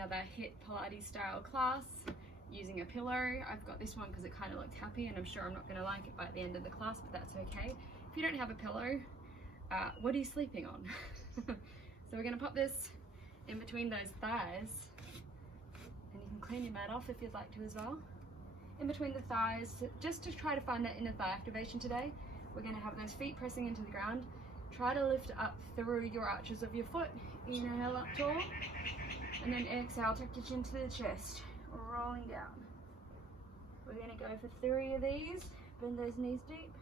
another HIIT Pilates style class using a pillow. I've got this one because it kind of looks happy, and I'm sure I'm not going to like it by the end of the class, but that's okay. If you don't have a pillow, what are you sleeping on? So we're going to pop this in between those thighs, and you can clean your mat off if you'd like to as well. In between the thighs, just to try to find that inner thigh activation today. We're going to have those feet pressing into the ground. Try to lift up through your arches of your foot. Inhale up tall, and then exhale, tuck your chin to the chest, rolling down. We're going to go for 3 of these. Bend those knees deep,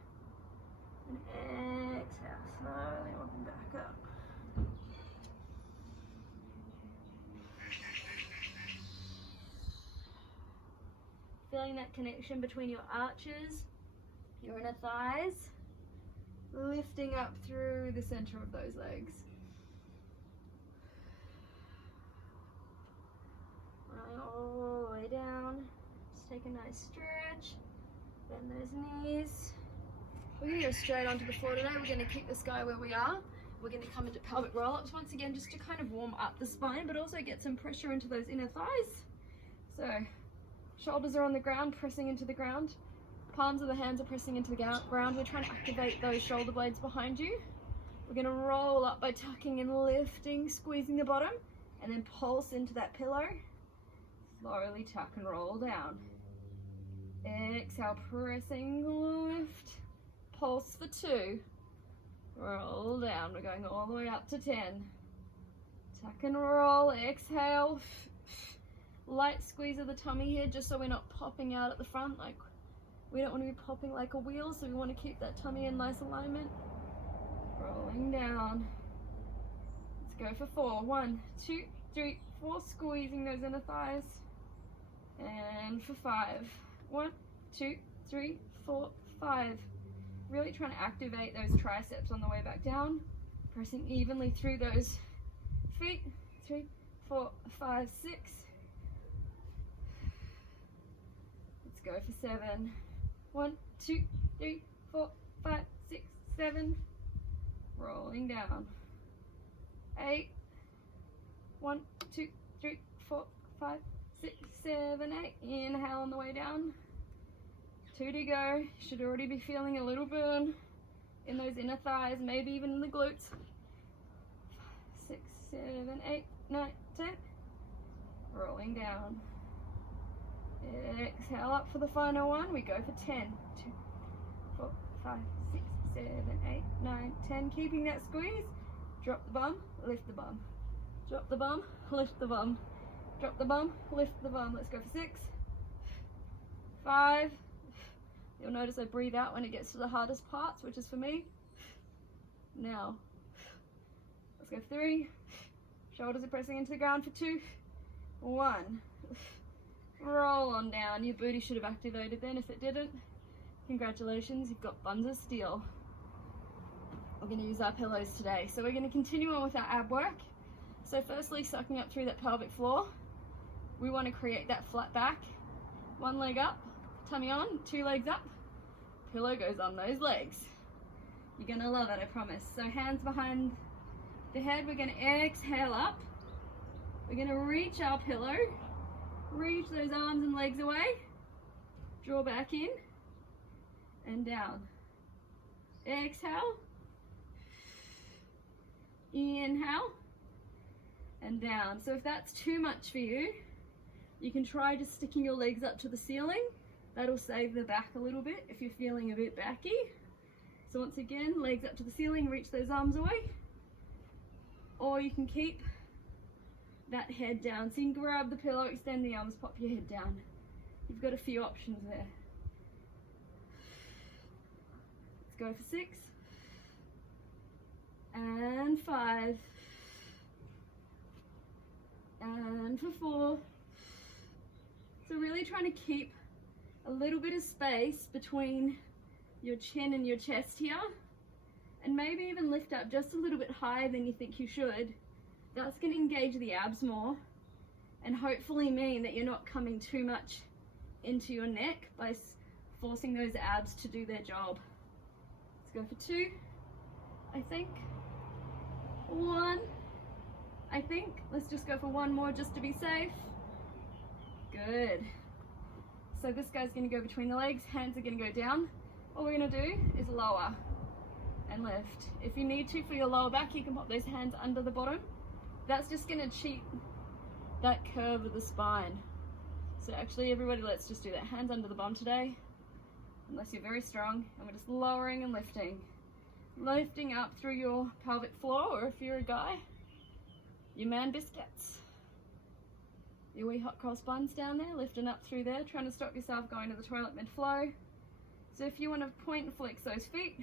and exhale, slowly walking back up. Feeling that connection between your arches, your inner thighs, lifting up through the center of those legs. Rolling all the way down. Just take a nice stretch. Bend those knees. We're going to go straight onto the floor today. We're going to keep the sky where we are. We're going to come into pelvic roll-ups once again, just to kind of warm up the spine, but also get some pressure into those inner thighs. So shoulders are on the ground, pressing into the ground. Palms of the hands are pressing into the ground. We're trying to activate those shoulder blades behind you. We're going to roll up by tucking and lifting, squeezing the bottom, and then pulse into that pillow. Slowly tuck and roll down. Exhale, pressing, lift, pulse for 2. Roll down. We're going all the way up to 10. Tuck and roll. Exhale. Light squeeze of the tummy here, just so we're not popping out at the front. Like, we don't want to be popping like a wheel, so we want to keep that tummy in nice alignment. Rolling down. Let's go for 4. 1, 2, 3, 4. Squeezing those inner thighs. And for 5. 1, 2, 3, 4, 5. Really trying to activate those triceps on the way back down. Pressing evenly through those feet. 3, 4, 5, 6. Let's go for 7. 1, 2, 3, 4, 5, 6, 7. Rolling down. 8. 1, 2, 3, 4, 5, 6, 7, 8. Inhale on the way down. 2 to go. Should already be feeling a little burn in those inner thighs, maybe even in the glutes. 5, 6, 7, 8, 9, 10. Rolling down. Exhale up for the final one. We go for 10. 2, 4, 5, 6, 7, 8, 9, 10. Keeping that squeeze. Drop the bum, lift the bum. Drop the bum, lift the bum. Drop the bum, lift the bum. Let's go for 6. 5. You'll notice I breathe out when it gets to the hardest parts, which is for me. Now, let's go for 3. Shoulders are pressing into the ground for 2. 1. Roll on down. Your booty should have activated then. If it didn't, congratulations, you've got buns of steel. We're going to use our pillows today. So we're going to continue on with our ab work. So firstly, sucking up through that pelvic floor. We want to create that flat back. 1 leg up, tummy on, 2 legs up. Pillow goes on those legs. You're going to love it, I promise. So hands behind the head. We're going to exhale up. We're going to reach our pillow. Reach those arms and legs away. Draw back in and down. Exhale. Inhale and down. So if that's too much for you, you can try just sticking your legs up to the ceiling. That'll save the back a little bit if you're feeling a bit backy. So once again, legs up to the ceiling, reach those arms away. Or you can keep that head down. So you can grab the pillow, extend the arms, pop your head down. You've got a few options there. Let's go for 6. And 5. And for 4. So really trying to keep a little bit of space between your chin and your chest here. And maybe even lift up just a little bit higher than you think you should. That's going to engage the abs more and hopefully mean that you're not coming too much into your neck by forcing those abs to do their job. Let's go for 2, I think. 1, I think. Let's just go for one more just to be safe. Good. So this guy's going to go between the legs, hands are going to go down. All we're going to do is lower and lift. If you need to for your lower back, you can pop those hands under the bottom. That's just going to cheat that curve of the spine. So actually everybody, let's just do that. Hands under the bum today, unless you're very strong. And we're just lowering and lifting. Lifting up through your pelvic floor, or if you're a guy, your man biscuits. Your wee hot cross buns down there, lifting up through there, trying to stop yourself going to the toilet mid-flow. So if you want to point and flex those feet,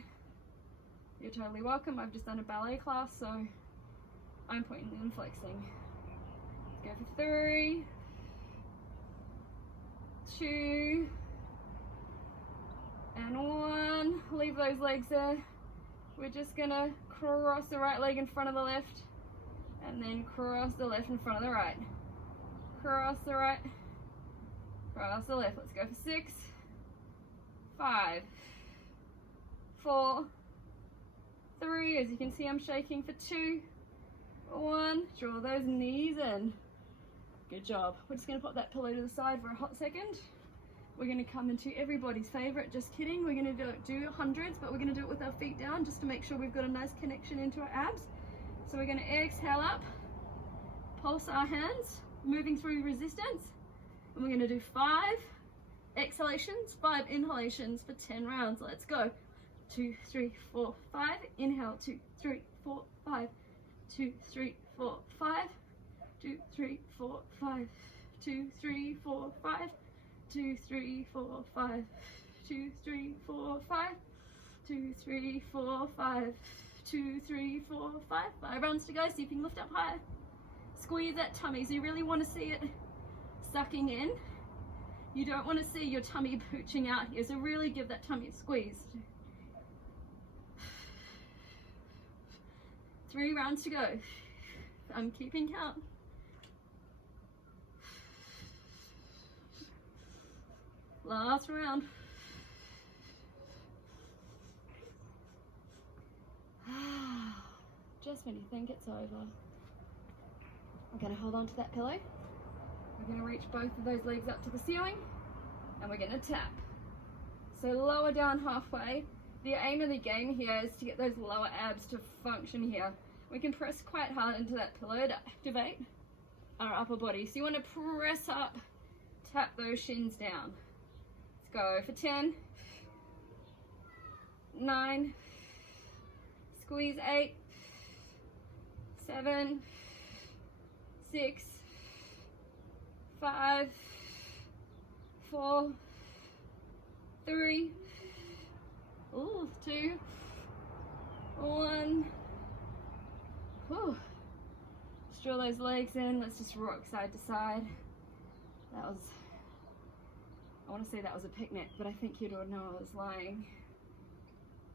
you're totally welcome. I've just done a ballet class, so I'm pointing and flexing. Let's go for 3, 2, and 1. Leave those legs there. We're just gonna cross the right leg in front of the left, and then cross the left in front of the right. Cross the right, cross the left. Let's go for 6, 5, 4, 3. As you can see, I'm shaking for 2, 1. Draw those knees in. Good job. We're just going to pop that pillow to the side for a hot second. We're going to come into everybody's favorite. Just kidding. We're going to do hundreds, but we're going to do it with our feet down just to make sure we've got a nice connection into our abs. So we're going to exhale up, pulse our hands, moving through resistance, and we're going to do 5 exhalations, 5 inhalations for 10 rounds. Let's go. 2, 3, 4, 5. Inhale. 2, 3, 4, 5. 2, 3, 4, 5. 2, 3, 4, 5. 2, 3, 4, 5. 2, 3, 4, 5. 2, 3, 4, 5. 2, 3, 4, 5. 2, 3, 4, 5. 5 rounds to go. See if you can lift up higher. Squeeze that tummy. So you really want to see it sucking in. You don't want to see your tummy pooching out here. So really give that tummy a squeeze. 3 rounds to go. I'm keeping count. Last round. Just when you think it's over. We're going to hold on to that pillow. We're going to reach both of those legs up to the ceiling, and we're going to tap. So lower down halfway. The aim of the game here is to get those lower abs to function here. We can press quite hard into that pillow to activate our upper body. So you want to press up, tap those shins down. Let's go for 10, 9, squeeze 8, 7, 6, 5, 4, 3, 2, 1. Whew. Just draw those legs in. Let's just rock side to side. That was, I want to say that was a picnic, but I think you'd all know I was lying.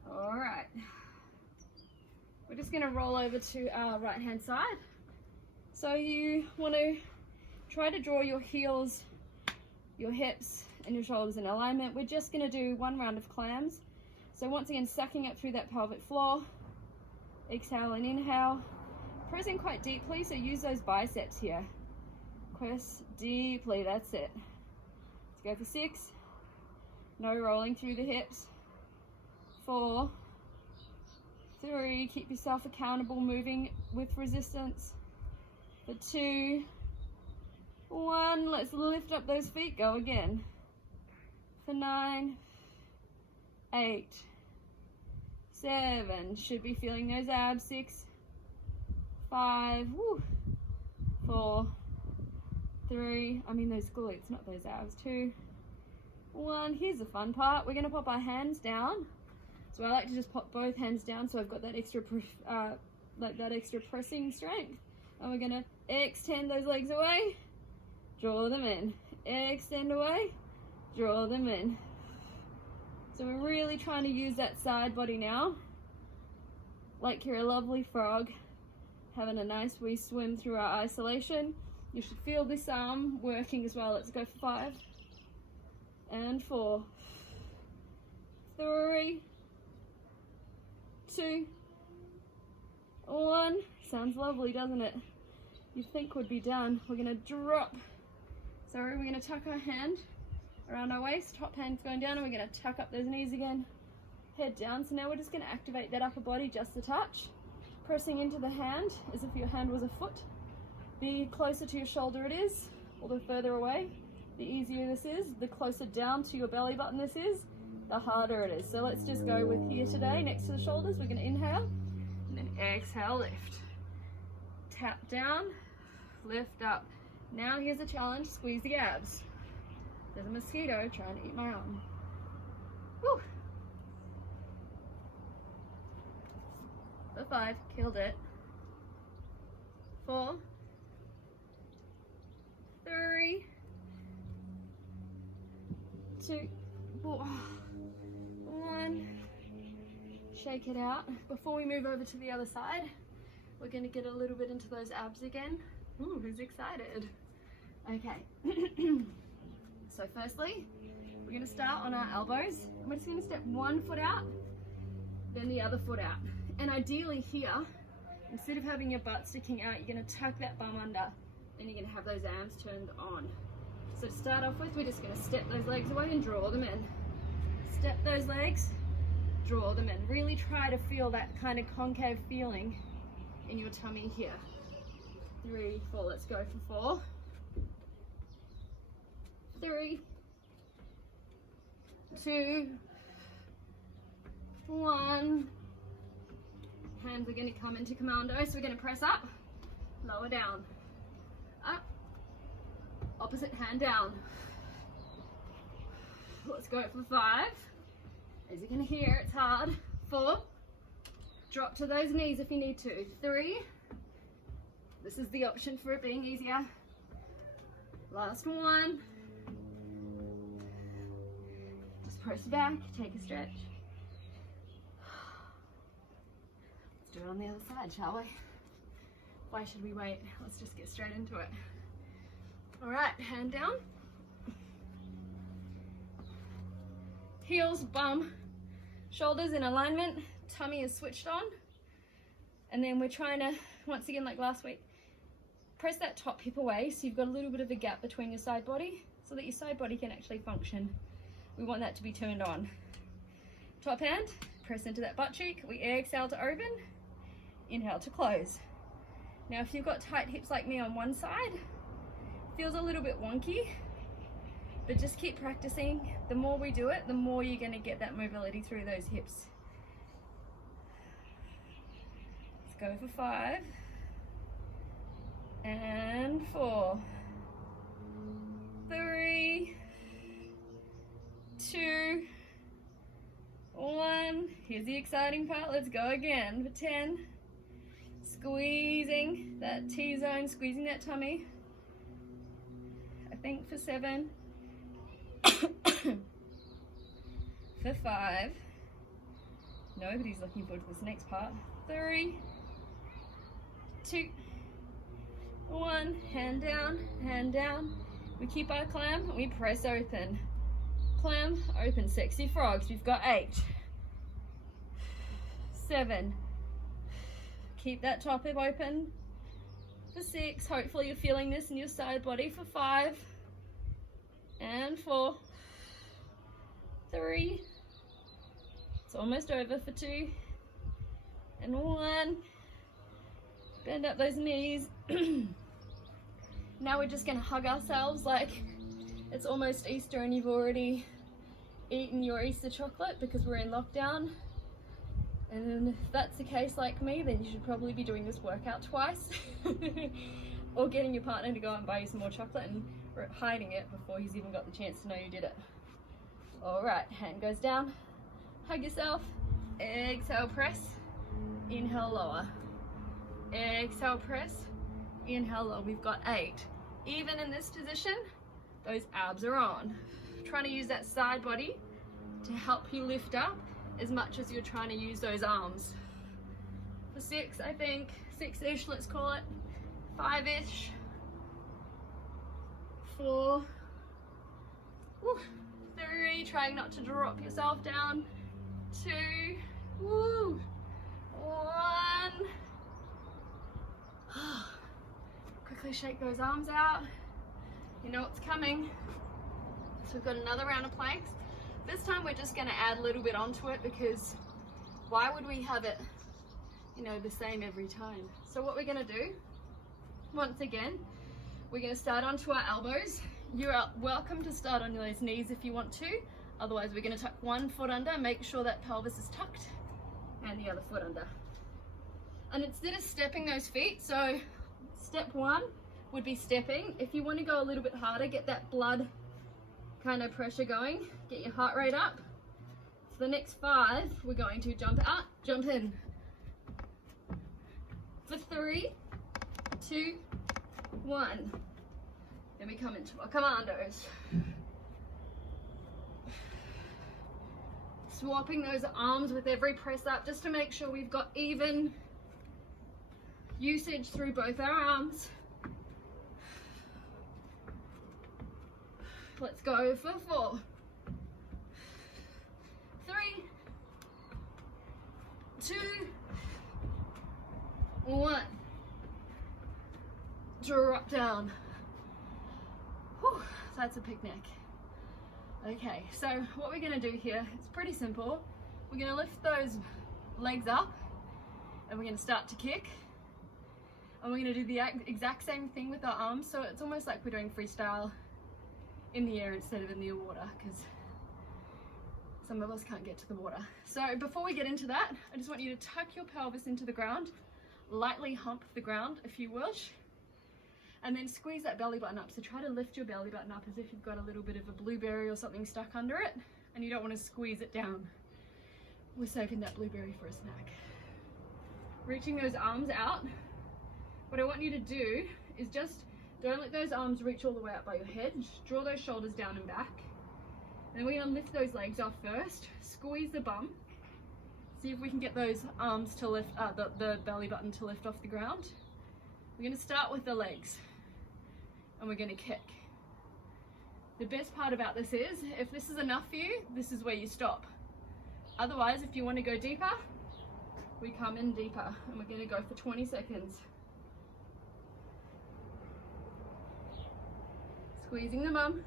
All right. We're just going to roll over to our right hand side. So you want to try to draw your heels, your hips, and your shoulders in alignment. We're just going to do 1 round of clams. So once again, sucking up through that pelvic floor. Exhale and inhale. Pressing quite deeply, so use those biceps here. Press deeply, that's it. Let's go for 6. No rolling through the hips. 4, 3, keep yourself accountable, moving with resistance. For 2, 1, let's lift up those feet, go again. For 9, 8, 7, should be feeling those abs. 6, 5, 4, 3, I mean those glutes, not those abs. 2, 1, here's the fun part. We're going to pop our hands down. So I like to just pop both hands down so I've got that extra, extra pressing strength. And we're going to extend those legs away, draw them in. Extend away, draw them in. So we're really trying to use that side body now. Like you're a lovely frog, having a nice wee swim through our isolation. You should feel this arm working as well. Let's go for 5 and 4, 3, 2, 1. Sounds lovely, doesn't it? you think would be done. We're gonna drop. So we're gonna tuck our hand around our waist, top hand's going down, and we're gonna tuck up those knees again, head down. So now we're just gonna activate that upper body just a touch, pressing into the hand as if your hand was a foot. The closer to your shoulder it is, or the further away, the easier this is. The closer down to your belly button this is, the harder it is. So let's just go with here today, next to the shoulders. We're gonna inhale, and then exhale, lift. Tap down, lift up. Now here's a challenge, squeeze the abs. There's a mosquito trying to eat my arm. Woo. For 5, killed it. 4, 3, 2, 1. Shake it out. Before we move over to the other side, we're going to get a little bit into those abs again. Ooh, who's excited? Okay. So firstly, we're going to start on our elbows. We're just going to step one foot out, then the other foot out. And ideally here, instead of having your butt sticking out, you're going to tuck that bum under, and you're going to have those arms turned on. So to start off with, we're just going to step those legs away and draw them in. Step those legs, draw them in. Really try to feel that kind of concave feeling in your tummy here. 3, 4, let's go for 4. 3, 2, 1. Hands are going to come into commando, so we're going to press up, lower down, up, opposite hand down. Let's go for 5. As you can hear, it's hard. 4, drop to those knees if you need to. 3, this is the option for it being easier. Last 1. Just press back, take a stretch. Let's do it on the other side, shall we? Why should we wait? Let's just get straight into it. All right, hand down. Heels, bum, shoulders in alignment, tummy is switched on. And then we're trying to, once again like last week, press that top hip away so you've got a little bit of a gap between your side body so that your side body can actually function. We want that to be turned on. Top hand, press into that butt cheek. We exhale to open, inhale to close. Now if you've got tight hips like me on one side, feels a little bit wonky, but just keep practicing. The more we do it, the more you're going to get that mobility through those hips. Let's go for 5 and 4, 3, 2, 1. Here's the exciting part. Let's go again for 10. Squeezing that T-zone, squeezing that tummy. I think for 7. For 5. Nobody's looking forward to this next part. 3, 2, 1. Hand down, hand down. We keep our clam and we press open. Clam, open, sexy frogs. We've got 8. 7. Keep that top hip open. For 6. Hopefully you're feeling this in your side body. For 5. And 4. 3. It's almost over. For 2. And 1. Bend up those knees. Now we're just going to hug ourselves like it's almost Easter and you've already eaten your Easter chocolate because we're in lockdown. And if that's the case like me, then you should probably be doing this workout twice. Or getting your partner to go and buy you some more chocolate and hiding it before he's even got the chance to know you did it. Alright, hand goes down. Hug yourself. Exhale, press. Inhale, lower. Exhale, press. Inhale, lower. We've got 8. Even in this position, those abs are on. Trying to use that side body to help you lift up as much as you're trying to use those arms. For 6, I think. 6-ish, let's call it. 5-ish. 4. Woo. 3, trying not to drop yourself down. 2. Woo. 1. quickly shake those arms out. You know what's coming. So we've got another round of planks. This time we're just gonna add a little bit onto it because why would we have it, you know, the same every time? So what we're gonna do, once again, we're gonna start onto our elbows. You are welcome to start on those knees if you want to. Otherwise, we're gonna tuck one foot under, make sure that pelvis is tucked, and the other foot under. And instead of stepping those feet, so step one would be stepping. If you want to go a little bit harder, get that blood kind of pressure going, get your heart rate up. For the next 5, we're going to jump out, jump in. For 3, 2, 1. Then we come into our commandos. Swapping those arms with every press up just to make sure we've got even usage through both our arms. Let's go for 4, 3, 2, 1. Drop down. Whew, that's a picnic. Okay, so what we're gonna do here, it's pretty simple. We're gonna lift those legs up and we're gonna start to kick. And we're gonna do the exact same thing with our arms. So it's almost like we're doing freestyle in the air instead of in the water, because some of us can't get to the water. So before we get into that, I just want you to tuck your pelvis into the ground, lightly hump the ground if you wish, and then squeeze that belly button up. So try to lift your belly button up as if you've got a little bit of a blueberry or something stuck under it, and you don't want to squeeze it down. We're saving that blueberry for a snack. Reaching those arms out. What I want you to do is just don't let those arms reach all the way up by your head. Just draw those shoulders down and back. And then we're going to lift those legs off first. Squeeze the bum. See if we can get those arms to lift, the belly button to lift off the ground. We're going to start with the legs. And we're going to kick. The best part about this is, if this is enough for you, this is where you stop. Otherwise, if you want to go deeper, we come in deeper. And we're going to go for 20 seconds. Squeezing the bum,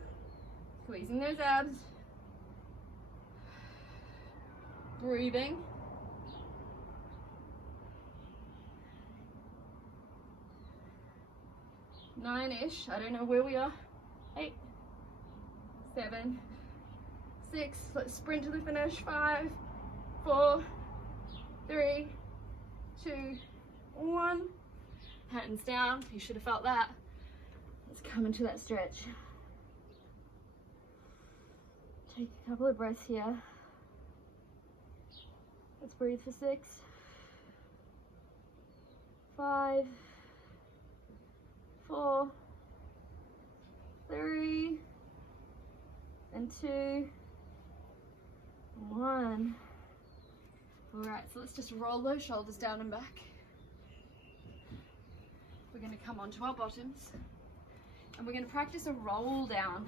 squeezing those abs, breathing. Nine-ish, I don't know where we are. 8, 7, 6, let's sprint to the finish. 5, 4, 3, 2, 1. Hands down, you should have felt that. Let's come into that stretch. Take a couple of breaths here. Let's breathe for 6, 5, 4, 3, and 2, 1. All right, so let's just roll those shoulders down and back. We're going to come onto our bottoms. And we're going to practice a roll down.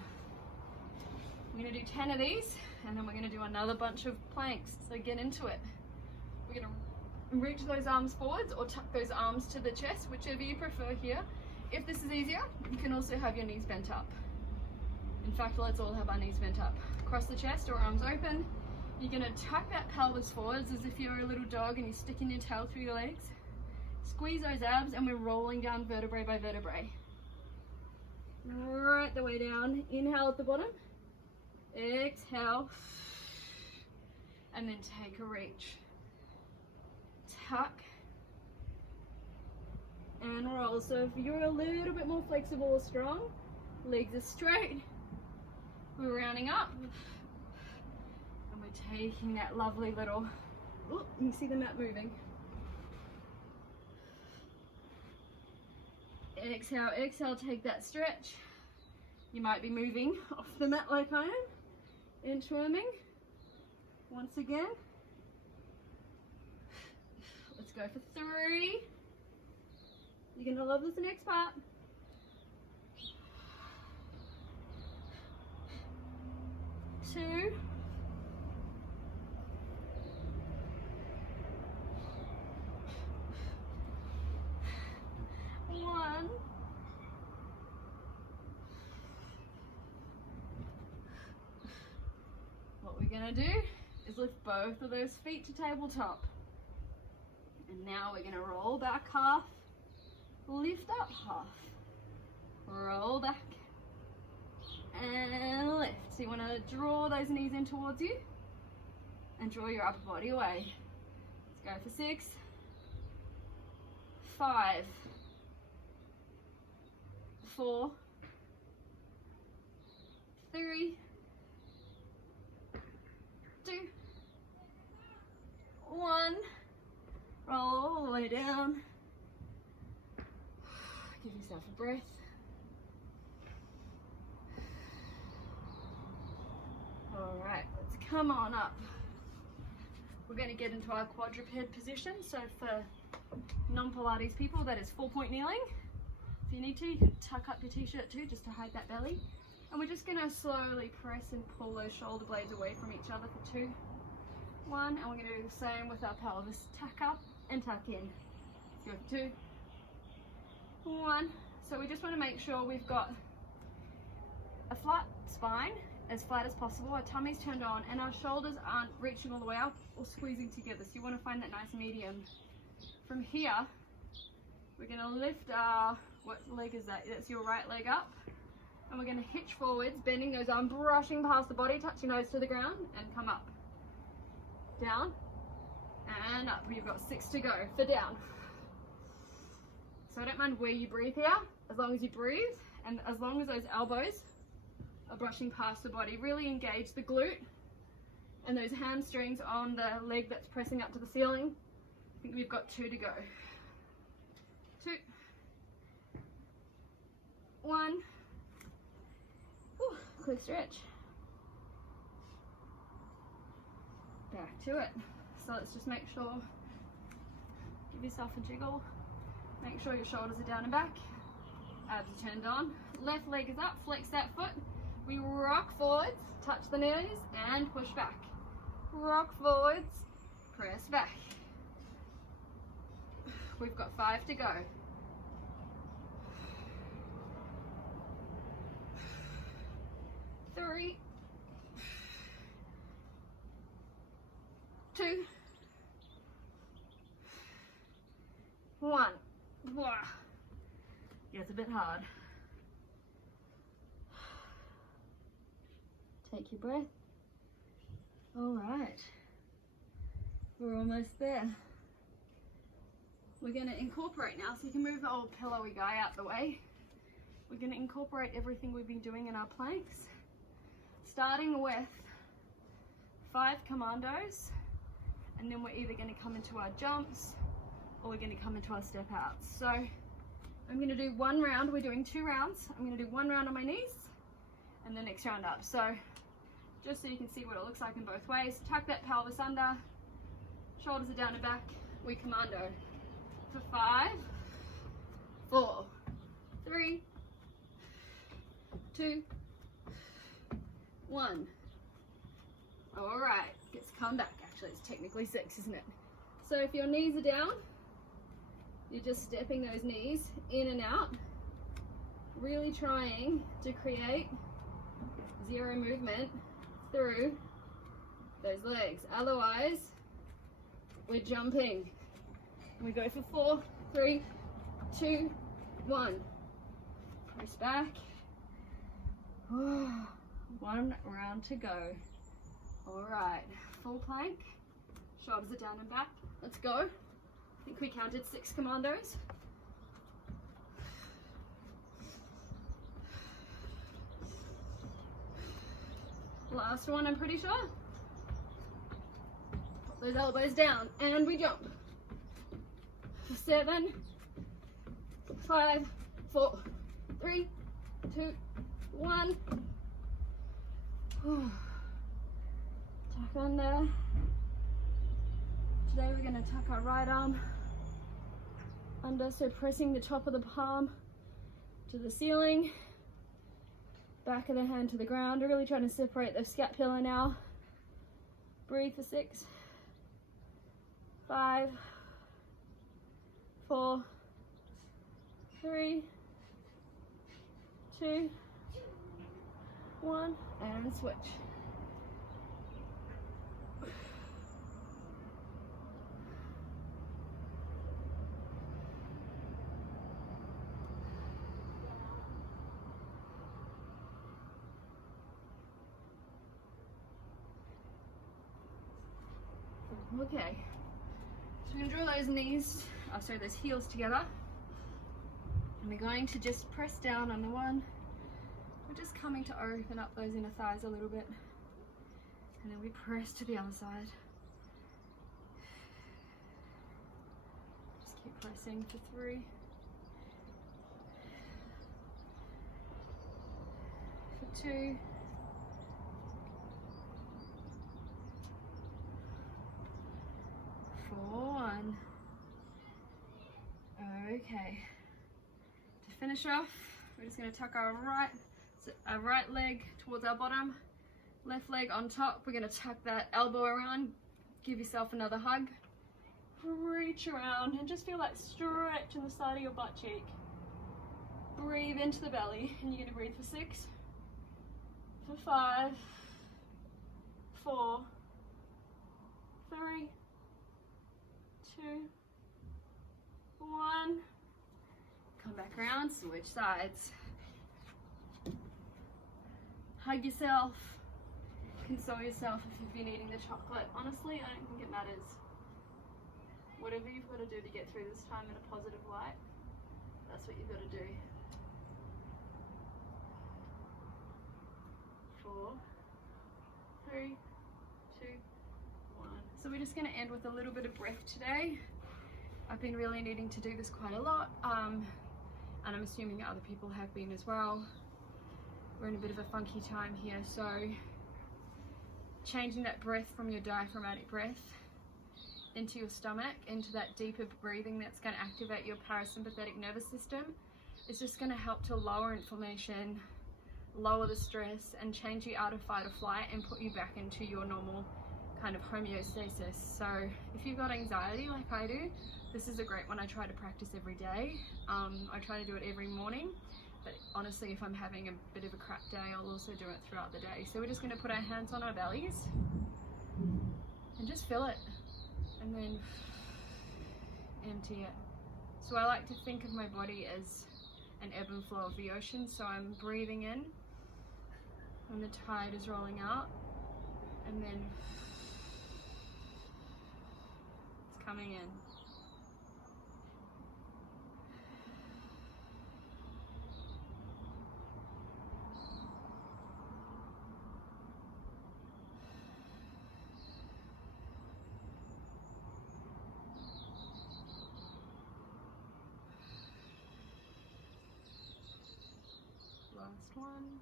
We're going to do 10 of these, and then we're going to do another bunch of planks. So get into it. We're going to reach those arms forwards or tuck those arms to the chest, whichever you prefer here. If this is easier, you can also have your knees bent up. In fact, let's all have our knees bent up. Across the chest or arms open. You're going to tuck that pelvis forwards as if you're a little dog and you're sticking your tail through your legs. Squeeze those abs, and we're rolling down vertebrae by vertebrae. Right the way down. Inhale at the bottom. Exhale. And then take a reach. Tuck. And roll. So if you're a little bit more flexible or strong, legs are straight. We're rounding up. And we're taking that lovely little, you can see the mat moving. Exhale, exhale, take that stretch. You might be moving off the mat like I am. Inchworming. Once again. Let's go for 3. You're gonna love this next part. 2. 1. gonna do is lift both of those feet to tabletop. And now we're gonna roll back half, lift up half, roll back, and lift. So you wanna draw those knees in towards you and draw your upper body away. Let's go for 6, 5, 4, 3, 2, 1. Roll all the way down. Give yourself a breath. All right, let's come on up. We're going to get into our quadruped position. So for non-Pilates people, that is 4-point kneeling. If you need to, you can tuck up your t-shirt too, just to hide that belly. And we're just going to slowly press and pull those shoulder blades away from each other for 2, 1, and we're going to do the same with our pelvis. Tuck up and tuck in. Let's go for 2, 1. So we just want to make sure we've got a flat spine, as flat as possible. Our tummy's turned on and our shoulders aren't reaching all the way up or squeezing together. So you want to find that nice medium. From here, we're going to lift our, what leg is that? That's your right leg up. And we're going to hitch forwards, bending those arms, brushing past the body, touch your nose to the ground, and come up. Down, and up. You've got 6 to go for down. So I don't mind where you breathe here, as long as you breathe, and as long as those elbows are brushing past the body. Really engage the glute and those hamstrings on the leg that's pressing up to the ceiling. I think we've got 2 to go. 2, 1. Whew, quick stretch. Back to it. So let's just make sure, give yourself a jiggle. Make sure your shoulders are down and back. Abs are turned on. Left leg is up, flex that foot. We rock forwards, touch the knees, and push back. Rock forwards, press back. We've got 5 to go. 3, 2, 1. Gets a bit hard. Take your breath. All right, we're almost there. We're going to incorporate now, so you can move the old pillowy guy out the way. We're going to incorporate everything we've been doing in our planks, starting with 5 commandos, and then we're either going to come into our jumps or we're going to come into our step outs. So I'm going to do 1 round. We're doing 2 rounds. I'm going to do 1 round on my knees and the next round up. So just so you can see what it looks like in both ways, tuck that pelvis under, shoulders are down and back. We commando for 5, 4, 3, 2, 1. All right, gets to come back. Actually, it's technically 6, isn't it? So if your knees are down, you're just stepping those knees in and out, really trying to create 0 movement through those legs. Otherwise, we're jumping. We go for 4, 3, 2, 1. Press back. 1 round to go. All right, full plank. Shoulders are down and back. Let's go. I think we counted 6 commandos. Last one, I'm pretty sure. Put those elbows down and we jump. 7, 5, 4, 3, 2, 1. Tuck under. Today we're going to tuck our right arm under, so pressing the top of the palm to the ceiling, back of the hand to the ground, really trying to separate the scapula now. Breathe for 6, 5, 4, 3, 2, 1, and switch. Okay, so we're going to draw those knees, those heels together. And we're going to just press down on the one. We're just coming to open up those inner thighs a little bit. And then we press to the other side. Just keep pressing for 3. For 2. For 1. Okay. To finish off, we're just going to tuck our right leg towards our bottom, left leg on top. We're going to tuck that elbow around, give yourself another hug, reach around and just feel that stretch in the side of your butt cheek. Breathe into the belly, and you're going to breathe for 6, for 5, 4, 3, 2, 1. Come back around, switch sides. Hug yourself, console yourself if you've been eating the chocolate. Honestly, I don't think it matters. Whatever you've got to do to get through this time in a positive light, that's what you've got to do. 4, 3, 2, 1. So we're just going to end with a little bit of breath today. I've been really needing to do this quite a lot, and I'm assuming other people have been as well. We're in a bit of a funky time here, so changing that breath from your diaphragmatic breath into your stomach, into that deeper breathing that's going to activate your parasympathetic nervous system, is just going to help to lower inflammation, lower the stress, and change you out of fight or flight and put you back into your normal kind of homeostasis. So if you've got anxiety like I do, this is a great one I try to practice every day. I try to do it every morning, but honestly, if I'm having a bit of a crap day, I'll also do it throughout the day. So we're just going to put our hands on our bellies and just feel it, and then empty it. So I like to think of my body as an ebb and flow of the ocean. So I'm breathing in when the tide is rolling out, and then it's coming in. Last one.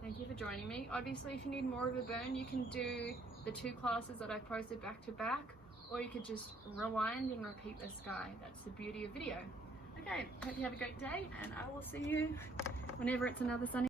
Thank you for joining me. Obviously, if you need more of a burn, you can do the 2 classes that I posted back to back, or you could just rewind and repeat this guy. That's the beauty of video. Okay, hope you have a great day, and I will see you whenever it's another sunny